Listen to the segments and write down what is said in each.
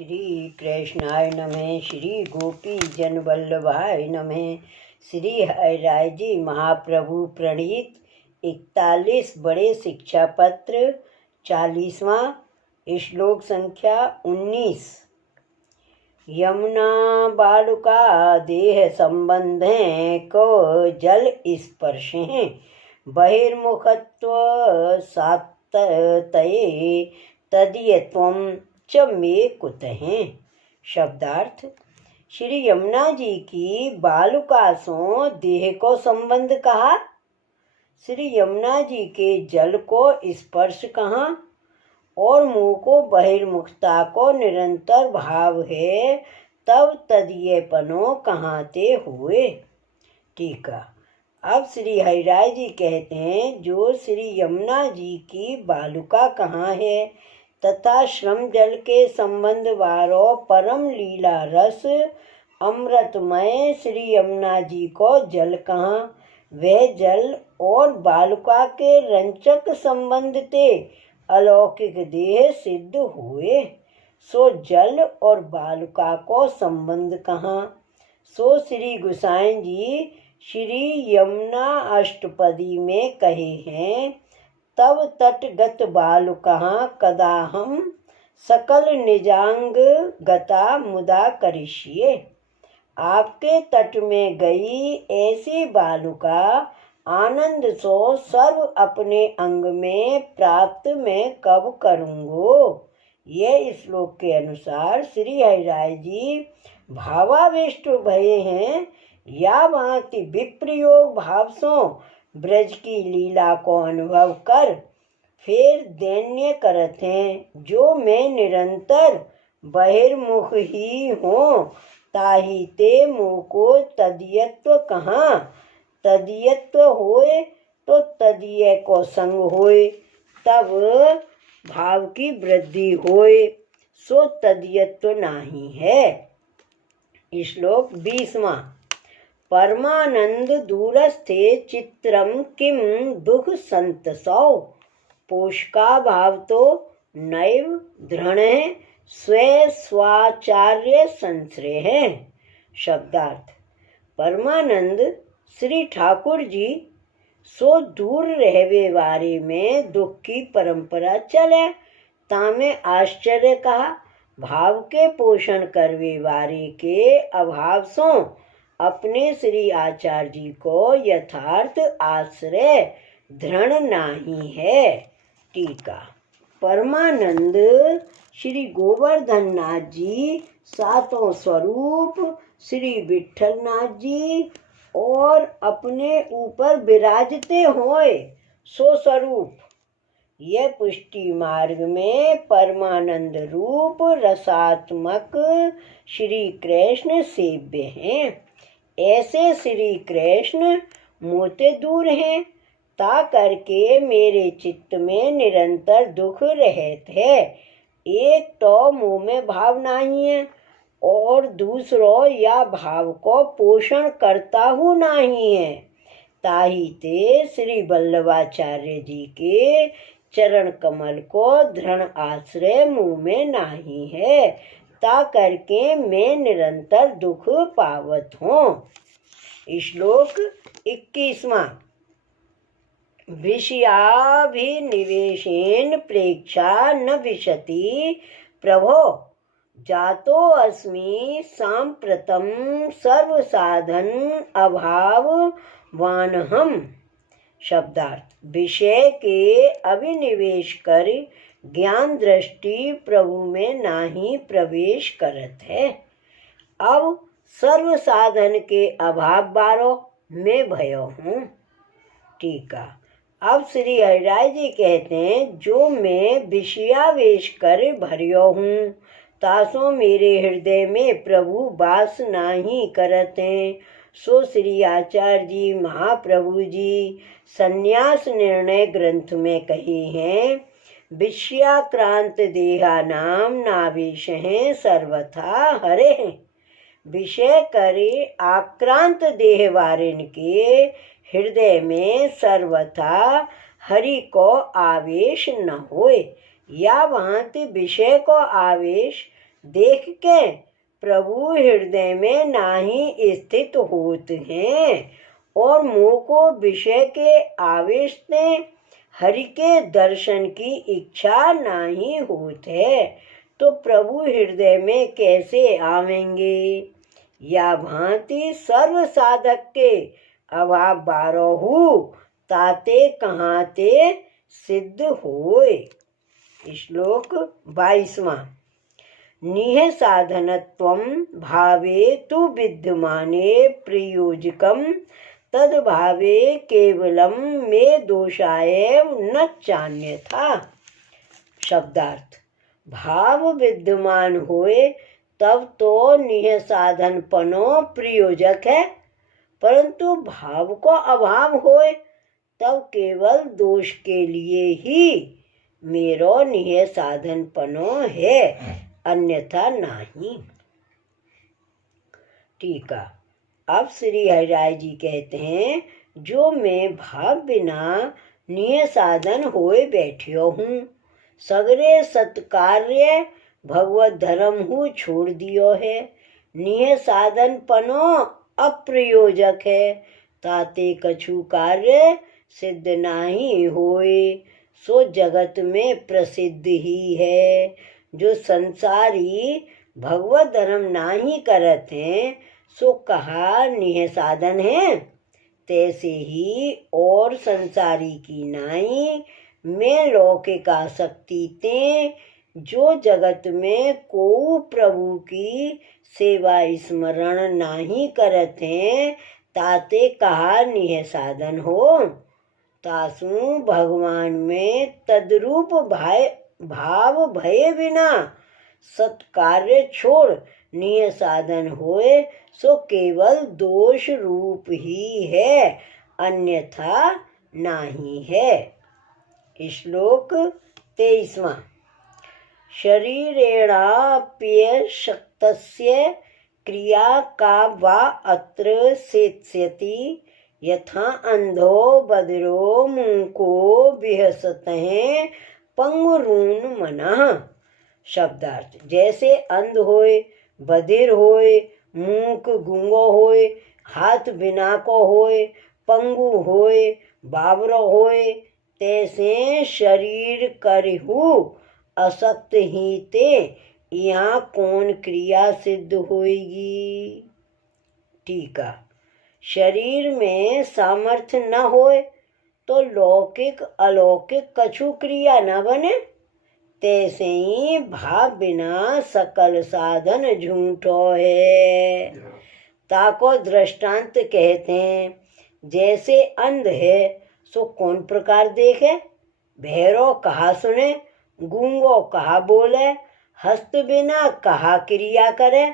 श्री कृष्णाय नमः। श्री गोपी जन वल्लभाय नमः। श्री हरिराय जी महाप्रभु प्रणीत 41 बड़े शिक्षा पत्र 40वां श्लोक संख्या 19। यमुना बालुका देह संबंधे को जल स्पर्शे बहिर्मुखत्व सातये तदीयत्वं च मे कुतः। शब्दार्थ। श्री यमुना जी की बालुकासों देह को संबंध कहा, श्री यमुना जी के जल को स्पर्श कहा और मुँह को बहिर्मुखता को निरंतर भाव है, तब तदीयपनो कहाते हुए। टीका। अब श्री हरिराय जी कहते हैं, जो श्री यमुना जी की बालुका कहाँ है तथा श्रम जल के संबंध वारो परम लीला रस अमृतमय श्री यमुना जी को जल कहाँ, वह जल और बालुका के रंचक संबंध ते अलौकिक देह सिद्ध हुए। सो जल और बालुका को संबंध कहाँ, सो श्री गोसाई जी श्री यमुना अष्टपदी में कहे हैं। तब तटगत बालुका कदाहम सकल निजांग गता मुदा करिष्ये। आपके तट में गई ऐसी बालुका आनंद सो सर्व अपने अंग में प्राप्त मैं कब करूँगो। यह श्लोक के अनुसार श्री हरिराय जी भावाविष्ट भये हैं या भांति विप्रयोग भाव सो ब्रज की लीला को अनुभव कर फिर दैन्य करत हैं। जो मैं निरंतर बहिर्मुख ही हूँ, ताही ते मुँह को तदीयत्व कहाँ, तदीयत्व होए तो तदीय को संग होए, तब भाव की वृद्धि होए, सो तदीयत्व नहीं है। श्लोक 20वां। परमानंद दूरस्थे चित्रम किम दुख संतसौ पोषका भाव तो नैव दृढ़ स्वे स्वाचार्य संश्रय। शब्दार्थ। परमानंद श्री ठाकुर जी सो दूर रहवे वारे में दुख की परंपरा चले, तामे आश्चर्य कहा। भाव के पोषण करवे वारे के अभाव सो अपने श्री आचार्य जी को यथार्थ आश्रय दृढ़ नहीं है। टीका। परमानंद श्री गोवर्धन नाथ जी सातों स्वरूप श्री विठल नाथ जी और अपने ऊपर विराजते होए सो स्वरूप। यह पुष्टि मार्ग में परमानंद रूप रसात्मक श्री कृष्ण सेव्य हैं। ऐसे श्री कृष्ण मोते दूर हैं, ता करके मेरे चित्त में निरंतर दुख रहत है। एक तो मुँह में भाव नहीं है और दूसरो या भाव को पोषण करता हूँ नहीं है। ताही ते श्री वल्लभाचार्य जी के चरण कमल को दृढ़ आश्रय मुँह में नहीं है, ता करके मैं निरंतर दुख पावत हूँ। श्लोक 21वां। विषयाभिनिवेशेन प्रेक्षा न विशति प्रभो जातो अस्मि सांप्रतम सर्व साधन अभाववानहम्। शब्दार्थ। विषय के अभिनिवेश कर ज्ञान दृष्टि प्रभु में नाही प्रवेश करत है। अब सर्व साधन के अभाव बारो मैं भयो हूँ। टीका। अब श्री हरिराय जी कहते हैं, जो मैं विषयावेश कर भरियो हूँ, तासो मेरे हृदय में प्रभु वास नहीं करत हैं। सो श्री आचार्य जी महाप्रभु जी संन्यास निर्णय ग्रंथ में कहे हैं, विषयाक्रांत देहा नाम नावेश हैं सर्वथा हरे हैं। विषय करे आक्रांत देह वारिन के हृदय में सर्वथा हरि को आवेश न होए। या भांति विषय को आवेश देख के प्रभु हृदय में नाही स्थित होत हैं और मोह को विषय के आवेश से हरि के दर्शन की इच्छा नहीं होत है, तो प्रभु हृदय में कैसे आवेंगे। या भांति सर्व साधक के अभाव बारहु ताते कहाते सिद्ध होय। श्लोक 22वां। निह साधनत्वं भावे तु विद्यमाने प्रयोजकम तद भावे केवलम में दोषाय न चान्यथा। शब्दार्थ। भाव विद्यमान होए तब तो निह साधनपनो प्रयोजक है, परंतु भाव को अभाव होए तब केवल दोष के लिए ही मेरो निह साधनपनो है, अन्यथा नहीं। टीका। अब श्री हरिराय जी कहते हैं, जो मैं भाव बिना निय साधन होए बैठियो हूँ, सगरे सत्कार्य भगवत धर्म हूँ छोड़ दियो है, निय साधन पनो अप्रयोजक है, ताते कछु कार्य सिद्ध नाही होए, सो जगत में प्रसिद्ध ही है। जो संसारी भगवत धर्म नाही करत हैं, सो कहा निह साधन है। तैसे ही और संसारी की नाई में लौकिक आसक्ति ते जो जगत में को प्रभु की सेवा स्मरण नाही करत हैं, ताते कहा निह साधन हो। तासु भगवान में तद्रूप भाव भय बिना सत्कार्य छोड़ निय साधन होए, सो केवल दोष रूप ही है, अन्यथा नहीं है। श्लोक 23वां। शरीरेणाप्य शक्तस्य क्रिया का वा अत्र सेत्स्यति, यथा अंधो बधिरो मूको विहसतः पंगुरून मनः। शब्दार्थ। जैसे अंध होए, बधिर होए, मूक गूंगो होए, हाथ बिना को होए, पंगु होए, बावरो होए, तैसे शरीर करहु असक्त ही ते यहाँ कौन क्रिया सिद्ध होएगी। टीका। शरीर में सामर्थ्य न होए तो लौकिक अलौकिक कछु क्रिया न बने, तैसे ही भाव बिना सकल साधन झूठो है। ताको दृष्टांत कहते हैं, जैसे अंध है सो कौन प्रकार देखे, बहरो कहा सुने, गूंगो कहा बोले, हस्त बिना कहा क्रिया करे,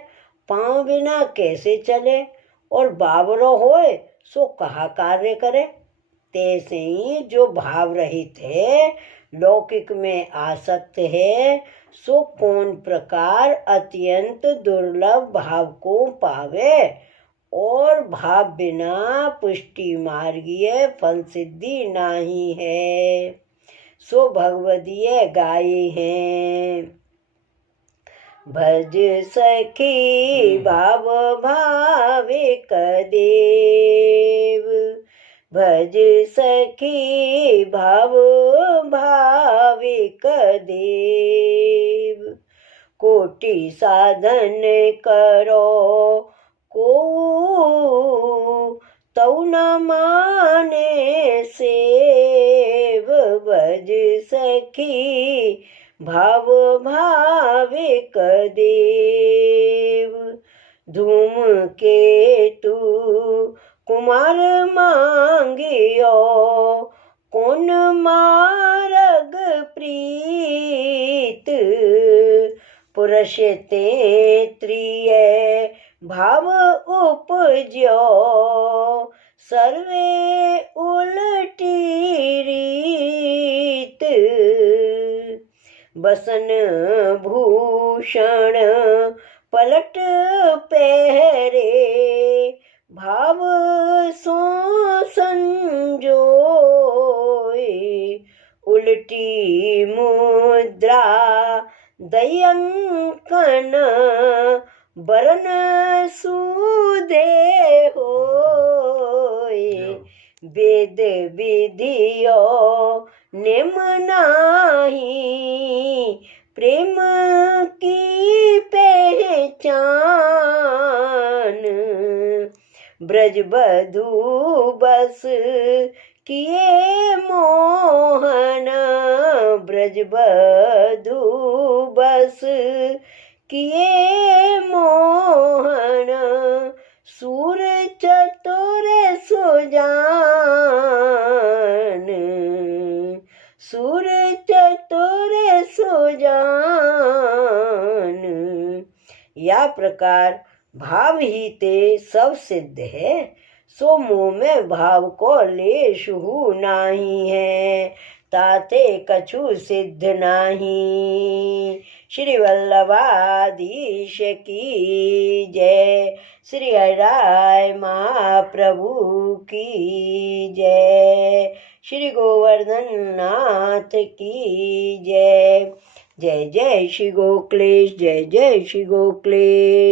पांव बिना कैसे चले, और बावरो होए सो कहा कार्य करे। तैसे ही जो भाव रहित है, लौकिक में आसक्त है, सो कौन प्रकार अत्यंत दुर्लभ भाव को पावे, और भाव बिना पुष्टि मार्गीय फल सिद्धि नहीं है। सो भगवदीय गाये हैं। भज सखी भाव भाविक देव, भज सखी भाव भाविक देव, कोटि साधन करो को तौ न माने सेव, भज सखी भाव भाविक देव। धूम केतु कुमार मांगियो, कौन मारग प्रीत, पुरुष ते त्रिय भाव उपजो, सर्वे उलटी रीत। बसन भूषण पलट पहरे, भाव सो संजोए, उल्टी मुद्रा दयंकन बरन सुदे होय। वेद विधियो नेम नाही, प्रेम की पहचान। ब्रज बधू बस किए मोहन, ब्रज बधू बस किए मोहन। सूर चतुर सुजान, सूर चतुर सुजान। या प्रकार भाव ही ते सब सिद्ध है, सो मोह में भाव को लेश हु नाही है, ताते कछु सिद्ध नाही। श्री वल्लभाधीश की जय, श्री हरिराय महाप्रभु की जय, श्री गोवर्धन नाथ की जय। जय जय श्री गोखलेश, जय जय श्री गोखलेश।